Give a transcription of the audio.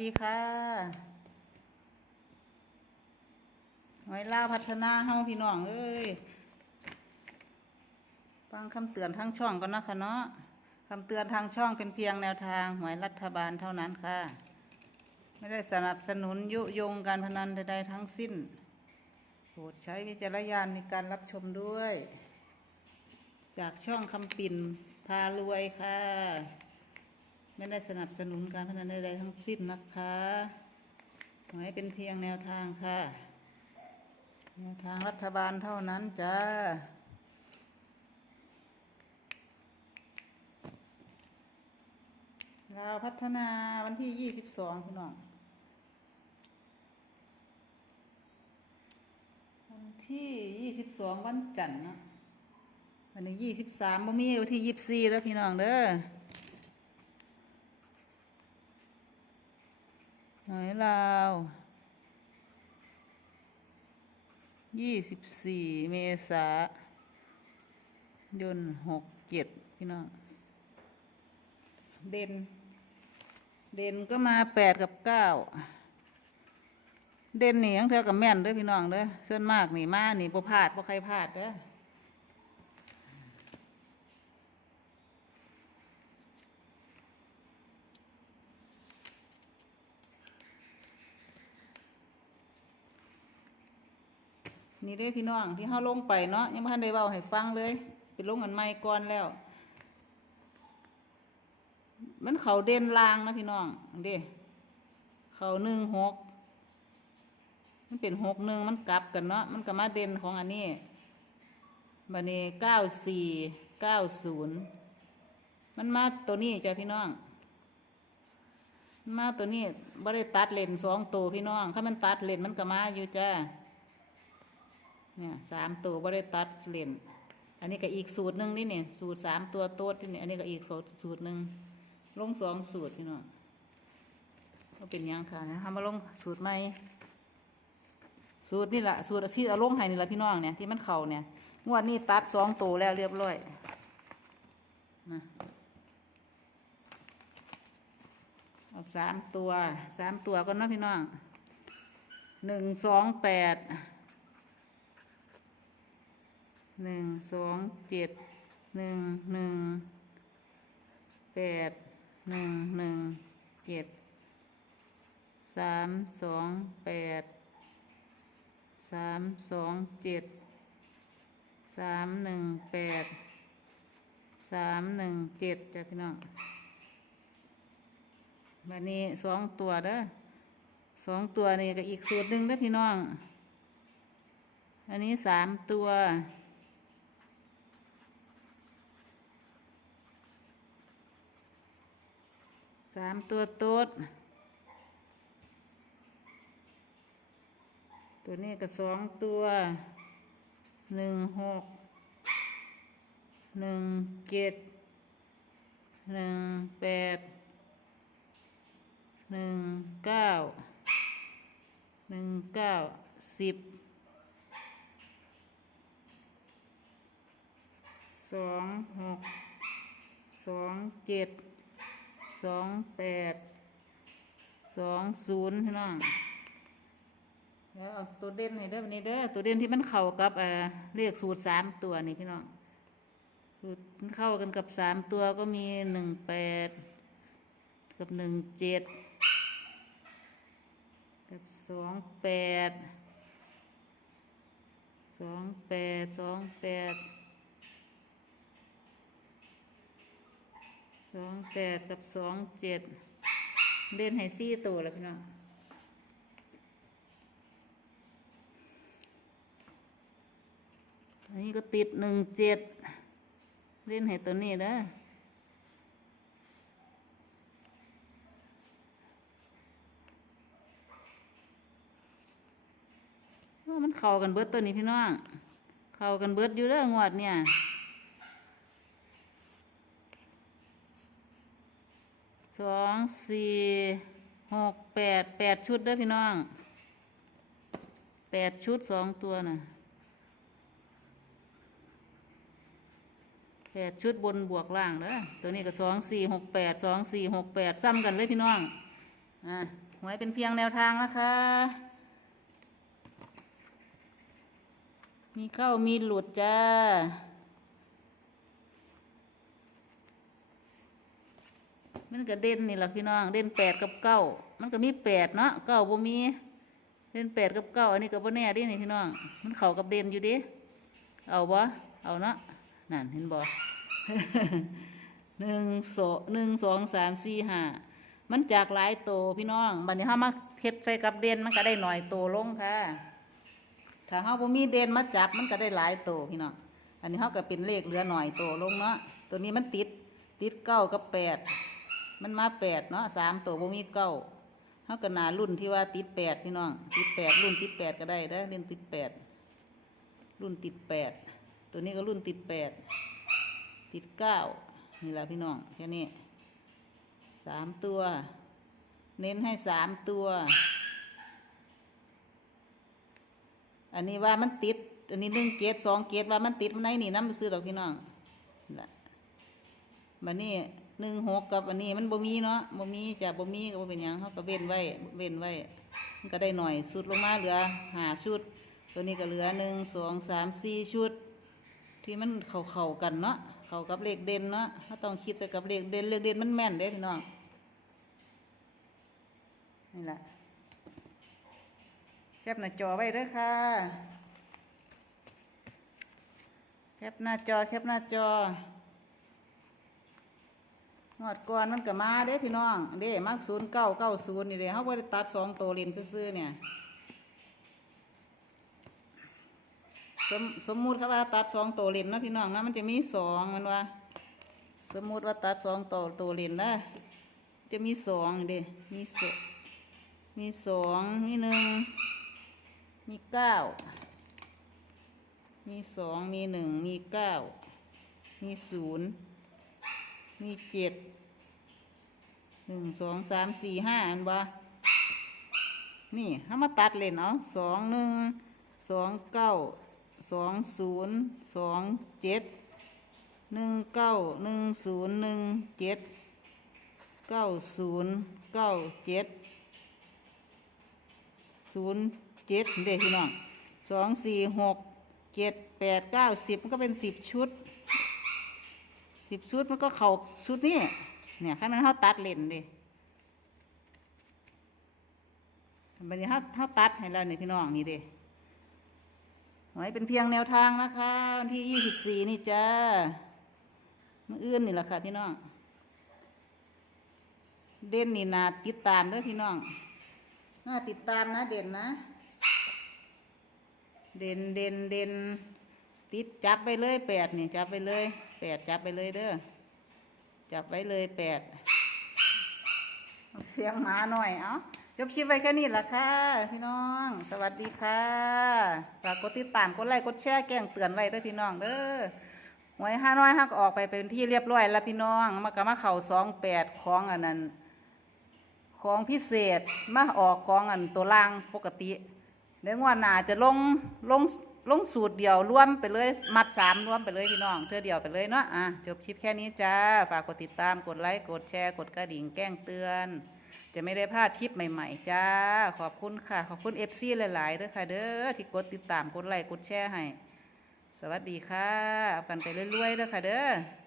ดีค่ะหอยลาพัฒนาเฮาพี่น้องเอ้ยฟังคำเตือนทางช่องก่อนนะคะเนาะคำเตือนทางช่องเป็นเพียงแนวทางหวยรัฐบาลเท่านั้นค่ะ ไม่ได้สนับสนุนยุยงการพนันใดๆทั้งสิ้นโปรดใช้วิจารณญาณในการรับชมด้วย จากช่องคำปิ่นพารวยค่ะ ไม่ได้สนับสนุนการพนันใดๆทั้งสิ้นนะคะขอให้เป็นเพียงแนวทางค่ะ แนวทางรัฐบาลเท่านั้นจ้าเราพัฒนาวันที่ยี่สิบสองพี่น้อง วันที่ยี่สิบสองวันจันทร์เนาะวันนี้ยี่สิบสามบ่มีวันที่ยี่สิบสี่แล้วพี่น้องเด้อ หอยลาวยี่สิบสี่เมษายนหกเจ็ดพี่น้อง เด่น เด่นก็มาแปดกับเก้า เด่นนี่ยังเธอกับแม่นเด้อพี่น้องเด้อส่วนมากนี่มานี่บ่พลาดบ่ใครพลาดเด้อ นี่เด้พี่น้องที่เฮาลงไปเนาะยังบ่ทันได้เว้าให้ฟังเลยไปลงกันใหม่ก่อนแล้ว มันเขาเด่นลางนะพี่น้องเด้เขาหนึ่งหกมันเป็นหกหนึ่งมันกลับกันเนาะมันก็มาเด่นของอันนี้บันนี้เก้าสี่เก้าศูนย์มันมาตัวนี้จ้ะพี่น้อง มาตัวนี้บ่ได้ตัดเลนสองตัวพี่น้องถ้ามันตัดเลนมันก็มาอยู่จ้า เนี่ยสามตัวบ่ได้ตัดเลนอันนี้ก็อีกสูตรหนึ่งนี่เนี่ยสูตรสามตัวโต๊ดนี่อันนี้ก็อีกสูตรสูตรหนึ่งลงสองสูตรพี่น้องก็เป็นยังค่ะนะทำมาลงสูตรใหม่สูตรนี่แหละสูตรที่เอาลงให้นี่แหละพี่น้องเนี่ยที่มันเข่าเนี่ยงวดนี้ตัดสองตัวแล้วเรียบร้อยนะเอาสามตัวสามตัวก็นาะพี่น้องหนึ่งสองแปด หนึ่งสองเจ็ดหนึ่งหนึ่งแปดหนึ่งหนึ่งเจ็ดสามสองแปดสามสองเจ็ดสามหนึ่งแปดสามหนึ่งเจ็ดจ้ะพี่น้องวันนี้สองตัวเด้อสองตัวนี่ก็อีกสูตรหนึ่งเด้อพี่น้อง อันนี้สามตัว สามตัวโต๊ดตัวนี้ก็สองตัวหนึ่งหกหนึ่งเจ็ดหนึ่งแปดหนึ่งเก้าหนึ่งเก้าสิบสองหกสองเจ็ด สองแปดสองศูนย์พี่น้องแล้วเอาตัวเด่นให้เด้อวันนี้เด้อตัวเด่นที่มันเข้ากับเอ่อเรียกสูตรสามตัวนี่พี่น้องสูตรมันเข้ากันกับสามตัวก็มีหนึ่งแปดกับหนึ่งเจ็ดกับสองแปดสองแปดสองแปด สองแปดกับสองเจ็ดเล่นให้ซี่ตัวแล้วพี่น้องอันนี้ก็ติดหนึ่งเจ็ดเล่นให้ตัวนี้นะว่ามันเข้ากันเบิดตัวนี้พี่น้อง เข้ากันเบิดอยู่เรื่องวดเนี่ย สองสี่หกแปดแปดชุดเด้อพี่น้องแปดชุดสองตัวน่ะแปดชุดบนบวกล่างเด้อตัวนี้ก็สองสี่หกแปดสองสี่หกแปดซ้ำกันเลยพี่น้องอะหวยเป็นเพียงแนวทางนะคะ มีเข้ามีหลุดจ้า มันก็เด่นนี่แหละพี่น้อง เด่นแปดกับเก้ามันก็มีแปดเนาะเก้าบ่มีเด่นแปดกับเก้าอันนี้ก็บ่แน่เดินี่พี่น้อง มันเข้ากับเด่นอยู่ดิเอาบ่เอาเนาะนั่นเห็นบ่หนึ่งสองหนึ่งสองสามสี่ห้ามันจากหลายโตพี่น้องบัดนี้เฮามาเฮ็ดใส่กับเด่นมันก็ได้หน่อยโตลงค่ะ ถ้าเฮาบ่มีเด่นมาจับมันก็ได้หลายโตพี่น้องอันนี้เฮาก็เป็นเลขเหลือหน่อยโตลงเนาะตัวนี้มันติดติดเก้ากับแปด มันมาแปดเนาะสามตัวบ่มีเก้าเฮาก็นารุ่นที่ว่าติดแปดพี่น้อง ติดแปดรุ่นติดแปดก็ได้เด้อเล่นติดแปดรุ่นติดแปดตัวนี้ก็รุ่นติดแปดติดเก้านี่แหละพี่น้องแค่นี้สามตัว เน้นให้สามตัว อันนี้ว่ามันติด อันนี้หนึ่งเกตสองเกตว่ามันติดมันไหนนี่น้ำไปซื้อดอกพี่น้องนั่นล่ะบันนี้ หนึ่งหกกับอันนี้มันบ่มีเนาะบ่มีจะบ่มีก็บ่เป็นหยังเขาก็เว้นไว้เว้นไว้มันก็ได้หน่อยสุดลงมาเหลือหาชุด ตัวนี้ก็เหลือหนึ่งสองสามสี่ชุด ที่มันเข้าเข้ากันเนาะเข้ากับเลขเด่นเนาะเขาต้องคิดใส่กับเลขเด่นเลขเด่นมันแม่นเด้พี่น้องนี่แหละแคปหน้าจอไว้เด้อค่ะแคปหน้าจอแคปหน้าจอ หอดก่อนมันก็มาเด้พี่น้องเด้มักศูนย์เก้าเก้าศูนย์นี่เด้เขาบ่ได้ตัดสองตัวเลนซื่อๆเนี่ยสมสมมุติครับว่าตัดสองตัวเลนนะพี่น้องนะมันจะมีสองมันว่า สมมุติว่าตัดสองตัวตัวเลนนะจะมีสองเด้มีสมีสองมีหนึ่งมีเก้ามีสองมีหนึ่งมีเก้ามีศูนย์ มีเจ็ดหนึ่งสองสามสี่ห้าอันบ่นี่ถ้ามาตัดเลนเอาะสองหนึ่งสองเก้าสองศูนย์สองเจ็ดหนึ่งเก้าหนึ่งศูนย์หนึ่งเจ็ดเก้าศูนย์เก้าเจ็ดศูนย์เจ็ดเด็กพี่น้องสองสี่หกเจ็ดแปดเก้าสิบมันก็เป็นสิบชุด สิบชุดมันก็เข่าชุดนี้เนี่ยข้างนั้นเขาตัดเลนเดิบันนี้เขาเขาตัดให้แล้วนี่พี่น้องนี่เด้หวยเป็นเพียงแนวทางนะคะวันที่ยี่สิบสี่นี่จ้ามื่ออื่นนี่แหละค่ะพี่น้อง เด่นนี่นาติดตามด้วยพี่น้องน่าติดตามนะเด่นนะ เด่นเด่นเด่นติดจับไปเลยแปดนี่จับไปเลย แปดจับไปเลยเด้อ จับไว้เลยแปด เสียงหมาหน่อยเอ้าจบคลิปไว้แค่นี้ละค่ะ พี่น้อง สวัสดีค่ะฝากกดติดตามกดไลค์กดแชร์แจ้งเตือนไว้ด้วยพี่น้องเด้อหวยห้าน้อยหักออกไปเป็นที่เรียบร้อยแล้วพี่น้องมากะมาเข่าสองแปดของอันนั้น ของพิเศษมาออกของอันตัวล่างปกติเดี๋ยวงวดหน้าจะลงลง ลงสูตรเดียวรวมไปเลยมัดสามรวมไปเลยพี่น้องเทื่อเดียวไปเลยเนาะอะจบคลิปแค่นี้จ้า ฝากกดติดตามกดไลค์กดแชร์กดกระดิ่งแจ้งเตือน จะไม่ได้พลาดคลิปใหม่ๆจ้า ขอบคุณค่ะ ขอบคุณเอฟซีหลายๆเด้อค่ะ เด้อที่กดติดตามกดไลค์กดแชร์ให้ สวัสดีค่ะเอากันไปเรื่อยๆเด้อค่ะเด้อ